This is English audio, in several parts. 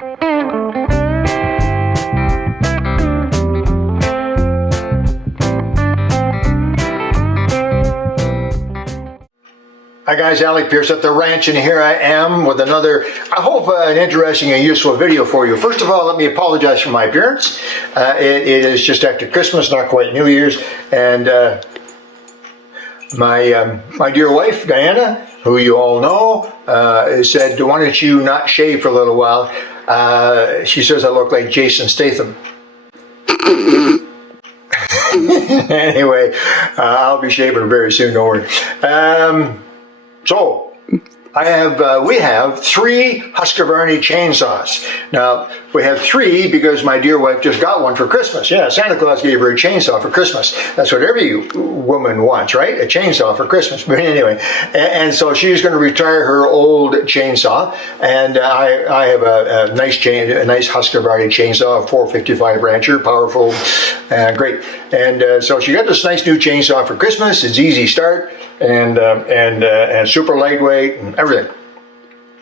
Hi guys, Alec Peirce at the ranch, and here I am with another, I hope, an interesting and useful video for you. First of all, let me apologize for my appearance. It is just after Christmas, not quite New Year's, and my dear wife, Diana, who you all know, said, why don't you not shave for a little while? She says I look like Jason Statham. Anyway, I'll be shaving very soon, don't worry. So, we have 3 Husqvarna chainsaws. Now, we have 3 because my dear wife just got one for Christmas. Yeah, Santa Claus gave her a chainsaw for Christmas. That's what every woman wants, right? A chainsaw for Christmas. But anyway, and so she's going to retire her old chainsaw, and I have a nice Husqvarna chainsaw, a 455 Rancher, powerful, great. And so she got this nice new chainsaw for Christmas. It's easy start. And super lightweight and everything.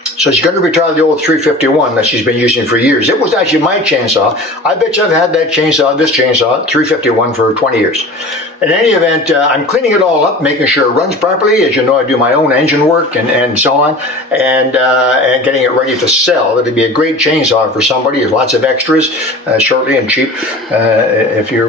So she's going to retire the old 351 that she's been using for years. It was actually my chainsaw. I bet you I've had this chainsaw, 351, for 20 years. In any event, I'm cleaning it all up, making sure it runs properly. As you know, I do my own engine work and so on, and getting it ready to sell. It'd be a great chainsaw for somebody. There's lots of extras, shortly and cheap. If you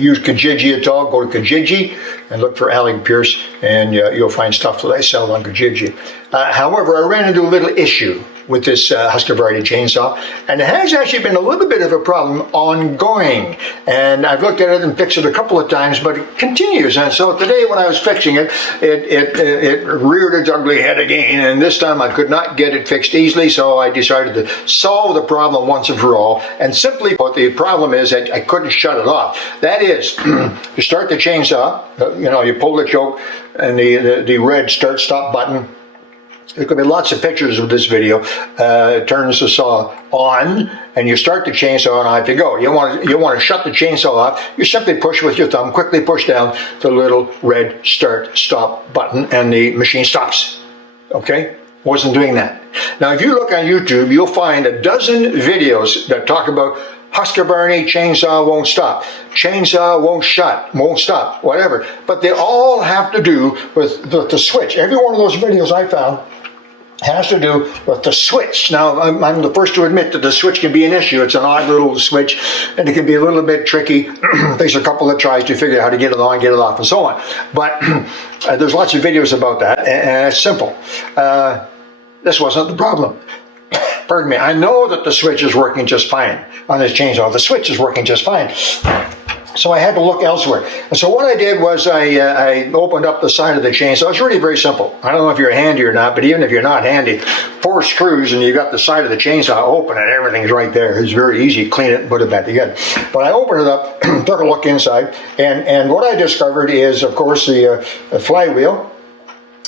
use Kijiji at all, go to Kijiji and look for Alec Peirce, and you'll find stuff that I sell on Kijiji. However, I ran into a little issue with this Husqvarna chainsaw, and it has actually been a little bit of a problem ongoing. And I've looked at it and fixed it a couple of times, but it continues. And so today, when I was fixing it, it reared its ugly head again. And this time, I could not get it fixed easily, so I decided to solve the problem once and for all. And simply put, the problem is that I couldn't shut it off. That is, you start the chainsaw, you pull the choke, and the red start-stop button. There could be lots of pictures of this video. Turns the saw on, and you start the chainsaw, and off you go. You want to shut the chainsaw off. You simply push with your thumb, quickly push down the little red start-stop button, and the machine stops. Okay? Wasn't doing that. Now, if you look on YouTube, you'll find a dozen videos that talk about Husqvarna chainsaw won't stop, chainsaw won't stop, whatever. But they all have to do with the switch. Every one of those videos I found has to do with the switch. Now, I'm the first to admit that the switch can be an issue. It's an odd little switch, and it can be a little bit tricky. It takes a couple of tries to figure out how to get it on, get it off, and so on. But there's lots of videos about that, and it's simple. This wasn't the problem. Pardon me. I know that the switch is working just fine on this chainsaw. The switch is working just fine. So I had to look elsewhere. And so what I did was I opened up the side of the chainsaw. It's really very simple. I don't know if you're handy or not, but even if you're not handy, 4 screws and you got the side of the chainsaw open and everything's right there. It's very easy. Clean it and put it back together. But I opened it up, took a look inside, and what I discovered is, of course, the flywheel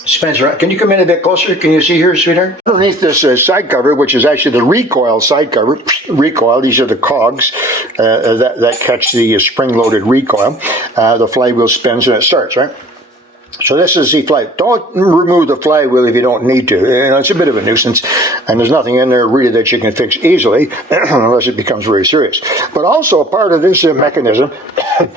spins around. Can you come in a bit closer? Can you see here, sweetheart? Underneath this side cover, which is actually the recoil side cover, these are the cogs that catch the spring-loaded recoil. The flywheel spins and it starts, right? So this is the flywheel. Don't remove the flywheel if you don't need to. It's a bit of a nuisance, and there's nothing in there really that you can fix easily unless it becomes very serious. But also part of this mechanism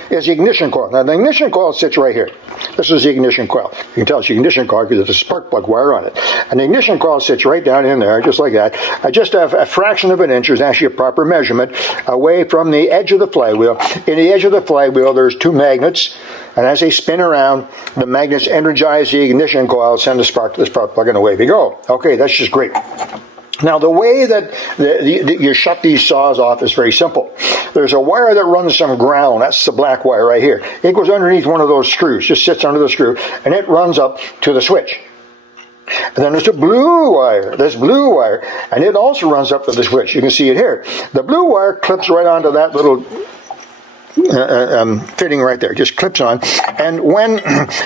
is the ignition coil. Now the ignition coil sits right here. This is the ignition coil. You can tell it's the ignition coil because there's a spark plug wire on it. And the ignition coil sits right down in there, just like that. Just a fraction of an inch is actually a proper measurement away from the edge of the flywheel. In the edge of the flywheel, there's 2 magnets. And as they spin around, the magnets energize the ignition coil, send the spark to the spark plug, and away we go. Okay, that's just great. Now, the way that you shut these saws off is very simple. There's a wire that runs some ground. That's the black wire right here. It goes underneath one of those screws, just sits under the screw, and it runs up to the switch. And then there's a blue wire, and it also runs up to the switch. You can see it here. The blue wire clips right onto that little fitting right there, just clips on. And when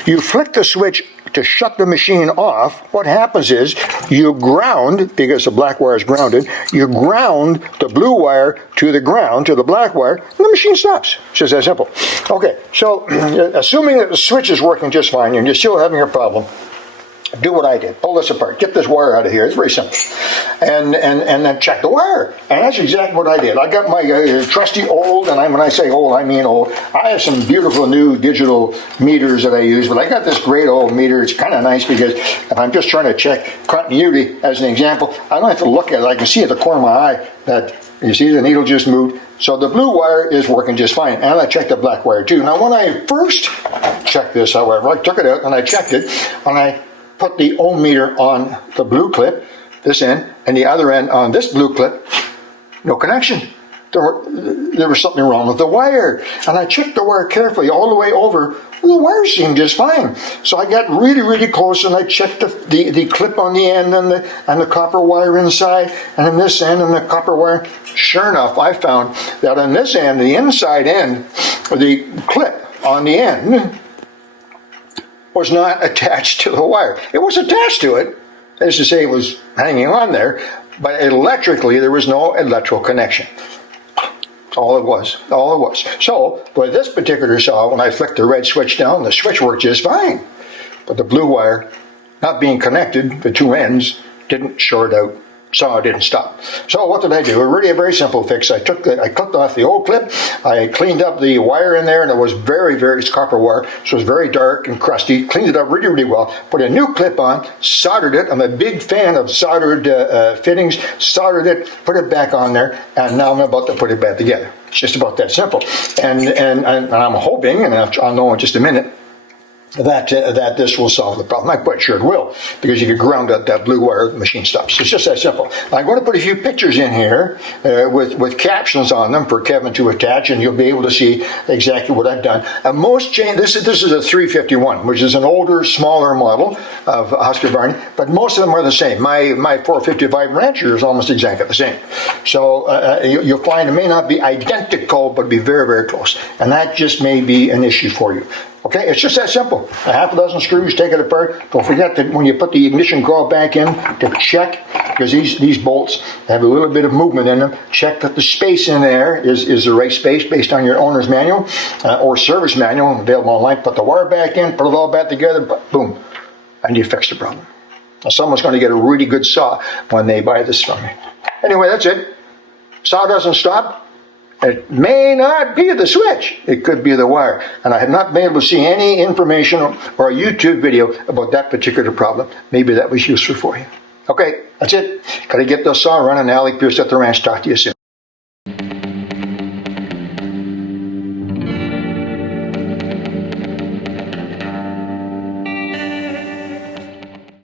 you flick the switch to shut the machine off, what happens is you ground, because the black wire is grounded, you ground the blue wire to the ground, to the black wire, and the machine stops. It's just that simple. Okay, so assuming that the switch is working just fine and you're still having a problem, do what I did. Pull this apart. Get this wire out of here. It's very simple. And then check the wire. And that's exactly what I did. I got my trusty old, and when I say old, I mean old. I have some beautiful new digital meters that I use, but I got this great old meter. It's kind of nice because if I'm just trying to check continuity, as an example, I don't have to look at it. I can see at the corner of my eye that, you see, the needle just moved. So the blue wire is working just fine. And I checked the black wire too. Now, when I first checked this, however, I took it out and I checked it, and I put the ohm meter on the blue clip, this end, and the other end on this blue clip, no connection. There was something wrong with the wire. And I checked the wire carefully all the way over. The wire seemed just fine. So I got really, really close, and I checked the clip on the end and the copper wire inside, and in this end and the copper wire. Sure enough, I found that on this end, the inside end, the clip on the end was not attached to the wire. It was attached to it, that is to say, it was hanging on there, but electrically there was no electrical connection. All it was. So, with this particular saw, when I flicked the red switch down, the switch worked just fine. But the blue wire, not being connected, the two ends, didn't short out. Saw didn't stop. So what did I do? Really a very simple fix. I clipped off the old clip. I cleaned up the wire in there, and it was it's copper wire, so it was very dark and crusty. Cleaned it up really, really well. Put a new clip on, soldered it. I'm a big fan of soldered fittings. Soldered it, put it back on there, and now I'm about to put it back together. It's just about that simple. And I'm hoping, and I'll know in just a minute, that this will solve the problem. I'm quite sure it will, because if you ground out that blue wire, the machine stops. It's just that simple. I'm going to put a few pictures in here with captions on them for Kevin to attach, and you'll be able to see exactly what I've done. This is a 351, which is an older, smaller model of Husqvarna, but most of them are the same. My 455 Rancher is almost exactly the same. So you'll find it may not be identical, but be very, very close. And that just may be an issue for you. Okay, it's just that simple. A half a dozen screws, take it apart. Don't forget that when you put the ignition coil back in, to check, because these bolts have a little bit of movement in them. Check that the space in there is the right space based on your owner's manual or service manual available online. Put the wire back in, put it all back together, boom, and you fix the problem. Now, someone's going to get a really good saw when they buy this from me. Anyway, that's it. Saw doesn't stop. It may not be the switch. It could be the wire. And I have not been able to see any information or a YouTube video about that particular problem. Maybe that was useful for you. Okay, that's it. Got to get the saw running. Alec Peirce at the ranch. Talk to you soon.